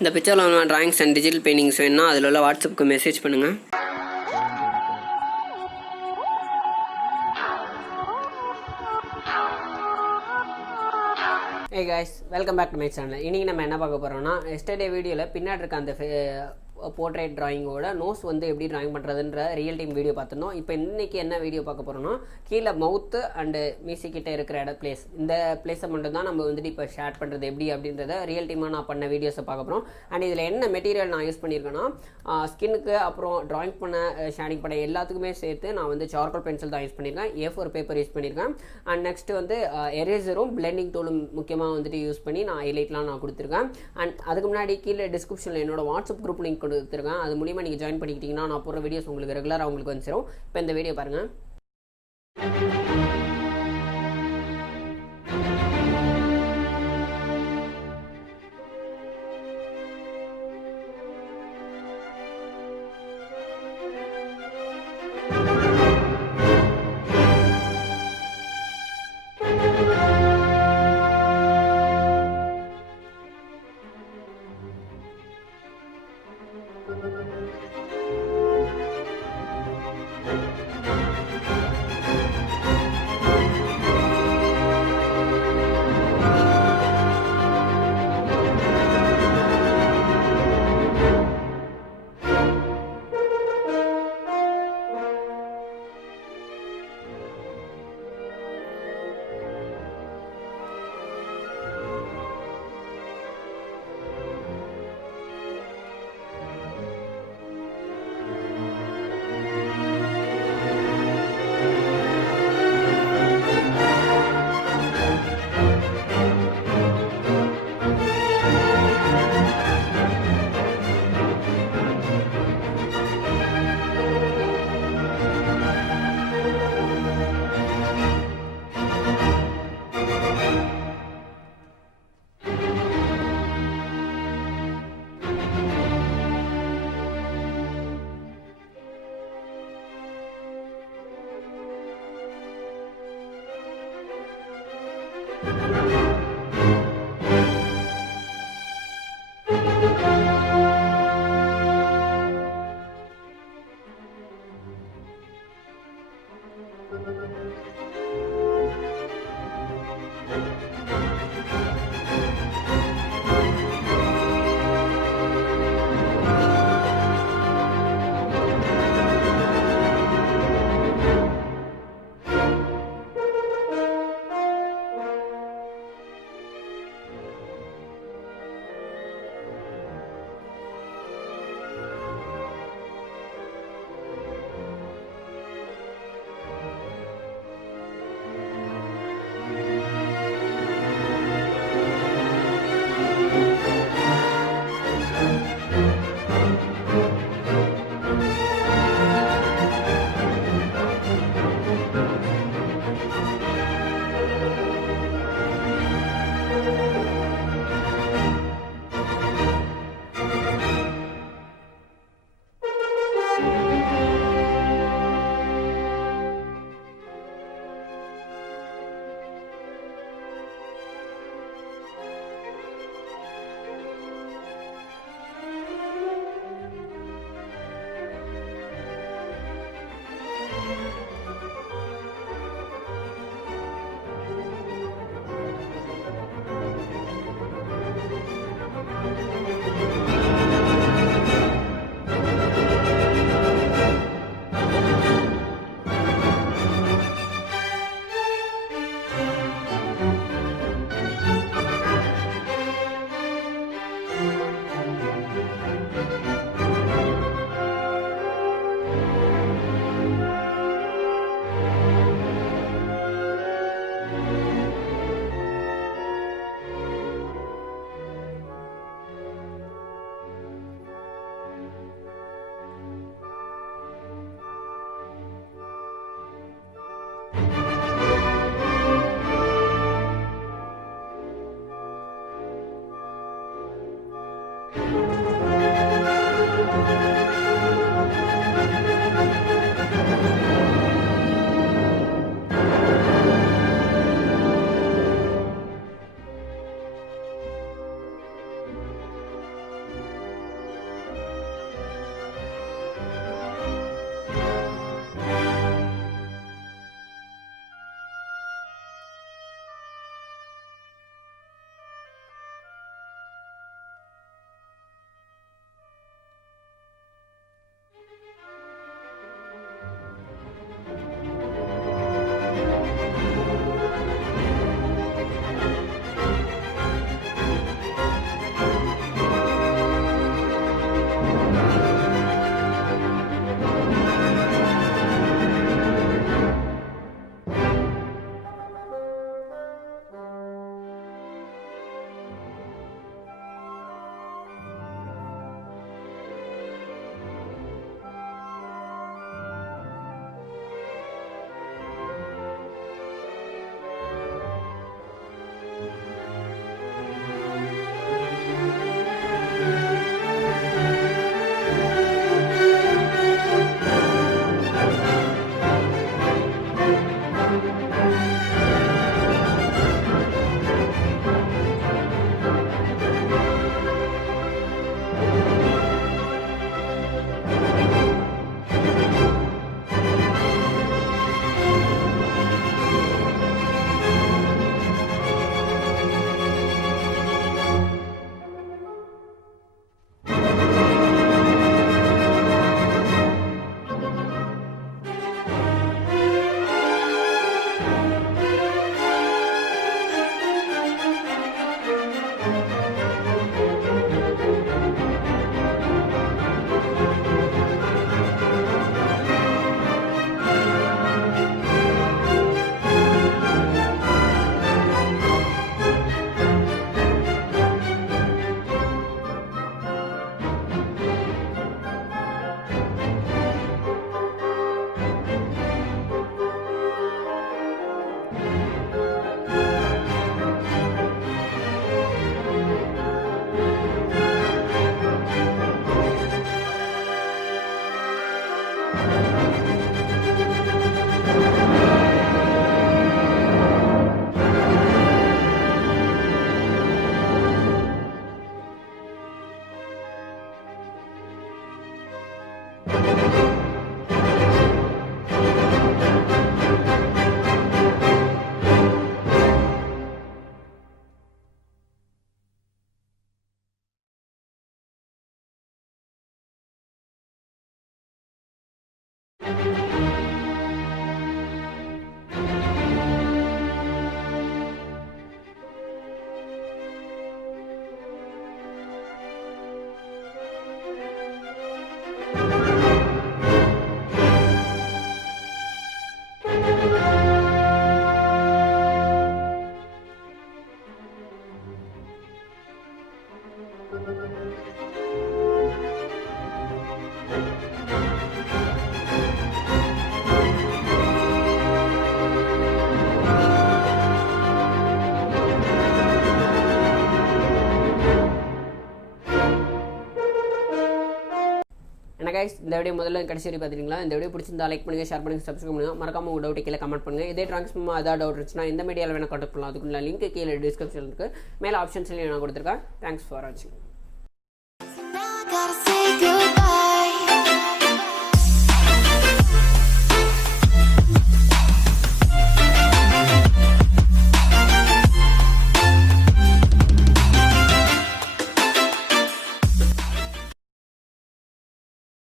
இந்த பிக்சரில் உள்ள ட்ராயிங்ஸ் அண்ட் டிஜிட்டல் பெயிண்டிங்ஸ் வேணும்னா அதில் உள்ள வாட்ஸ்அப்புக்கு மெசேஜ் பண்ணுங்கள். Hey guys, welcome back to my channel. இன்றைக்கி நம்ம என்ன பார்க்க போகிறோம்னா, எஸ்டர்டே வீடியோவில் பின்னாடி இருக்க அந்த போர்ட்ரேட் ட்ராயிங்கோட நோஸ் வந்து எப்படி ட்ராயிங் பண்ணுறதுன்ற ரியல் டைம் வீடியோ பார்த்துருந்தோம். இப்போ இன்றைக்கி என்ன வீடியோ பார்க்க போகிறோம்னா, கீழே மவுத்து அண்டு மீசிக்கிட்ட இருக்கிற பிளேஸ், இந்த பிளேஸை மட்டும் தான் நம்ம வந்துட்டு இப்போ ஷேர் பண்ணுறது எப்படி அப்படின்றத ரியல் டைமாக நான் பண்ண வீடியோஸை பார்க்க போகிறோம். அண்ட் இதில் என்ன மெட்டீரியல் நான் யூஸ் பண்ணியிருக்கேன்னா, ஸ்கின்னுக்கு அப்புறம் ட்ராயிங் பண்ண ஷேடிங் பண்ண எல்லாத்துக்குமே சேர்த்து நான் வந்து சார்கோல் பென்சில் தான் யூஸ் பண்ணியிருக்கேன், A4 பேப்பர் யூஸ் பண்ணியிருக்கேன். அண்ட் நெக்ஸ்ட்டு வந்து எரேசரும் பிளெண்டிங் டூலும் முக்கியமாக வந்துட்டு யூஸ் பண்ணி நான் ஹைலைட்லாம் நான் கொடுத்துருக்கேன். அண்ட் அதுக்கு முன்னாடி கீழே டிஸ்கிரிப்ஷனில் என்னோட வாட்ஸ்அப் குரூப் லிங்க் கொடுத்துருக்கேன். அது மூலிமா நீங்கள் ஜாயின் பண்ணிக்கிட்டீங்கன்னா நான் போடுற வீடியோஸ் உங்களுக்கு ரெகுலராக உங்களுக்கு வந்து சேரும். இப்போ இந்த வீடியோ பாருங்கள். என்ன கைஸ், இந்த வீடியோ முதல்ல கடைசி வரை பார்த்துட்டீங்களா? இந்த வீடியோ பிடிச்சிருந்தா லைக் பண்ணுங்கள், ஷேர் பண்ணுங்கள், சப்ஸ்கிரைப் பண்ணுங்கள். மறக்காம உங்கள் டவுட் கீழே கமெண்ட் பண்ணுங்கள். இதே ட்ரான்ஸ்ஃபார்மா ஏதாவது டவுட் இருந்துச்சுன்னா இந்த மீடியாவில் வேணால் கான்டாக்ட் பண்ணலாம். அதுக்குள்ள லிங்க் கீழே டிஸ்கிரிப்ஷனில் இருக்குது. மேலே ஆப்ஷன்ஸ்லையும் நான் கொடுத்துருக்கேன். தேங்க்ஸ் ஃபார் வாட்சிங்.